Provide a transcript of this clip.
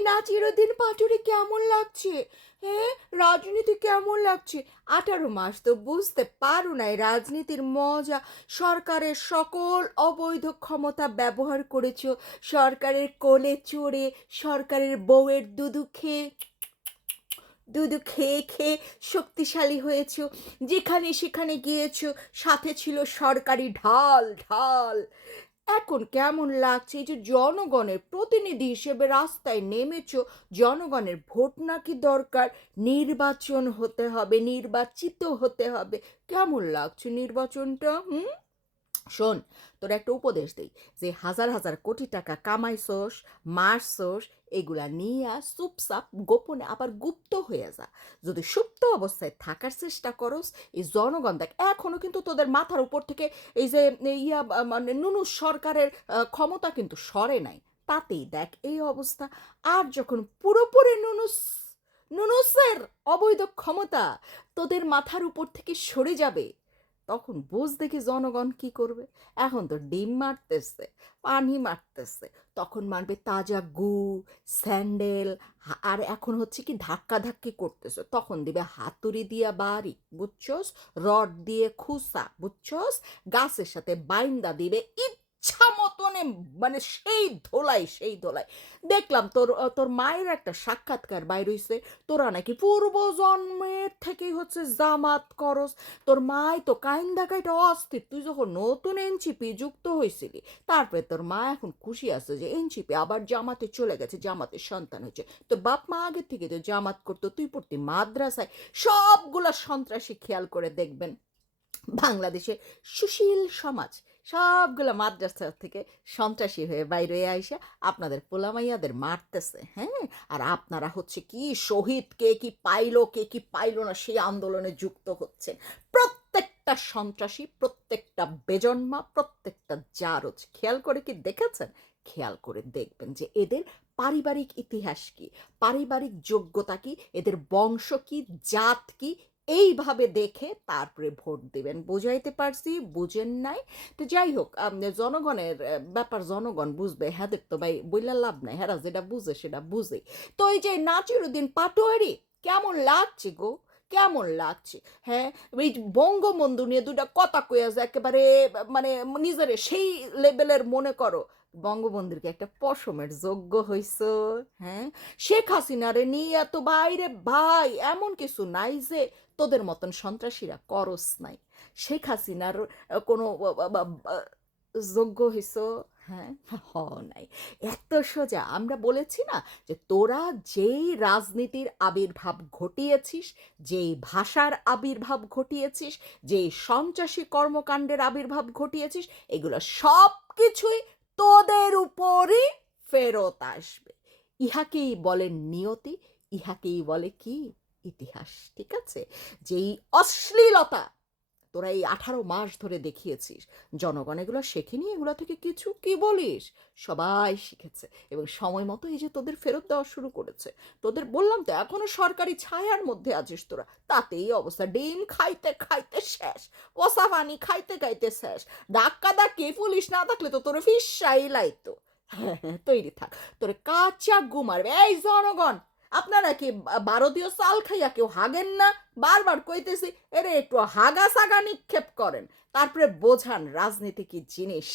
না চিরদিন পাটুরি কেমন লাগছে? হ্যাঁ রাজনীতি কেমন লাগছে? আঠারো মাস তো বুঝতে পারো নাই রাজনীতির মজা। সরকারের সকল অবৈধ ক্ষমতা ব্যবহার করেছ, সরকারের কোলে চড়ে, সরকারের বউয়ের দুধু খেয়ে দুধু খেয়ে খেয়ে শক্তিশালী হয়েছ। যেখানে সেখানে গিয়েছ, সাথে ছিল সরকারি ঢাল ঢাল। এখন কেমন লাগছে? এই যে জনগণের প্রতিনিধি হিসেবে রাস্তায় নেমেছ, জনগণের ভোট নাকি দরকার? নির্বাচন হতে হবে, নির্বাচিত হতে হবে। কেমন লাগছে নির্বাচনটা, হুম? শোন, তোর একটা উপদেশ দেই, যে হাজার হাজার কোটি টাকা কামাইছোস মারছোস এগুলা নিয়ে চুপচাপ গোপনে আবার গুপ্ত হয়ে যা। যদি সুপ্ত অবস্থায় থাকার চেষ্টা করস, এই জনগণ দেখ এখনও কিন্তু তোদের মাথার উপর থেকে এই যে ইয়া মানে নুনু সরকারের ক্ষমতা কিন্তু সরে নাই। তাতেই দেখ এই অবস্থা। আর যখন পুরোপুরি নুনুস নুনুসের অবৈধ ক্ষমতা তোদের মাথার উপর থেকে সরে যাবে তখন বোঝ দেখি জনগণ কি করবে? এখন তো ডিম মারতেছে, পানি মারতেছে। তখন মারবে তাজা গু, স্যান্ডেল আর এখন হচ্ছে কি ধাক্কা ধাক্কি করতেছে। তখন দিবে হাতুড়ি দিয়া বাড়ি, বুঝছস? রড দিয়ে খুসা, বুঝছস? গাছের সাথে বাইন্দা দিবে ইচ্ছা মতনে মানে সেই ধোলাই সেই ধোলাই। দেখলাম তোর তোর মায়ের একটা সাক্ষাৎকার বাইর হইছে। তোরা নাকি পূর্ব জন্মের থেকেই হচ্ছে জামাত করস। তোর মাই তো কাইন্দা কাইটা অস্থির। তুই যখন নতুন এনসিপি যুক্ত হয়েছিলি তারপরে তোর মা এখন খুশি আছে যে এনসিপি আবার জামাতে চলে গেছে, জামাতের সন্তান হয়েছে। তোর বাপ মা আগে থেকে তো জামাত করতো, তুই পড়তি মাদ্রাসায় সবগুলা সন্ত্রাসী খেয়াল করে দেখবেন। বাংলাদেশে সুশীল সমাজ সবগুলো মাদ্রাসা থেকে সন্ত্রাসী হয়ে বাইরে আইসে আপনাদের পোলামাইয়াদের মারতেছে হ্যাঁ? আর আপনারা হচ্ছে কি শহীদ, কে কি পাইলো, কে কি পাইলো না সেই আন্দোলনে যুক্ত হচ্ছেন প্রত্যেকটা সন্ত্রাসী, প্রত্যেকটা বেজন্মা, প্রত্যেকটা জারজ, খেয়াল করে কি দেখেছেন? খেয়াল করে দেখবেন যে এদের পারিবারিক ইতিহাস কি? পারিবারিক যোগ্যতা কি? এদের বংশ কি? জাত কি? এইভাবে দেখে তারপরে ভোট দেবেন। বুঝাইতে পারছি, বুঝেন নাই। তো যাই হোক জনগণের ব্যাপার জনগণ বুঝবে। হ্যাঁ তো ভাই বইলা লাভ নাই। হ্যাঁ যেটা বুঝে সেটা বুঝে। তো এই যে নাচির উদ্দিন পাটোয়ারি, কেমন লাগছে গো? কেমন লাগছে? হ্যাঁ? যে বঙ্গবন্ধু নিয়ে দুটা কথা কয়ে আছে একেবারে মানে নিজের সেই লেভেলের মনে করো। বঙ্গবন্ধুরকে একটা পশমের যোগ্য হইছ? হ্যাঁ? শেখ হাসিনারে নিয়ে এত বাইরে, ভাই, এমন কিছু নাই যে তোদের মতন সন্ত্রাসীরা করস নাই। শেখ হাসিনার কোনো যোগ্য হইছ? হ্যাঁ? হ, নাই। এত সোজা। আমরা বলেছি না যে তোরা যেই রাজনীতির আবির্ভাব ঘটিয়েছিস, যেই ভাষার আবির্ভাব ঘটিয়েছিস, যেই সন্ত্রাসী কর্মকাণ্ডের আবির্ভাব ঘটিয়েছিস, এগুলো সব কিছুই তোদের উপরই ফেরত আসবে। ইহাকেই বলেন নিয়তি, ইহাকেই বলে কি? ইতিহাস, ঠিক আছে? যেই অশ্লীলতা তোরা এই আঠারো মাস ধরে দেখিয়েছিস। জনগণ এগুলো শেখেনি, এগুলো থেকে কিছু কি বলিস? সবাই শিখেছে এবং সময় মতো এই যে তোদের ফেরত দেওয়া শুরু করেছে। তোদের বললাম তো, এখনও সরকারি ছায়ার মধ্যে আছিস তোরা। তাতেই অবস্থা। ডিম খাইতে খাইতে শেষ পানি খাইতে খাইতে শেষ। ধাক্কা ধাক্কি পুলিশ না থাকলে তো তোর ফিসাই লাইতো হ্যাঁ হ্যাঁ তৈরি থাক। তোরে কাঁচা ঘুমারবে এই জনগণ! আপনারা কি ভারতীয় চাল খাইয়া কেউ হাগেন না? বারবার কইতেছি, এরে একটু হাগা সাগা নিক্ষেপ করেন। তারপরে বোঝান রাজনীতি কি জিনিস।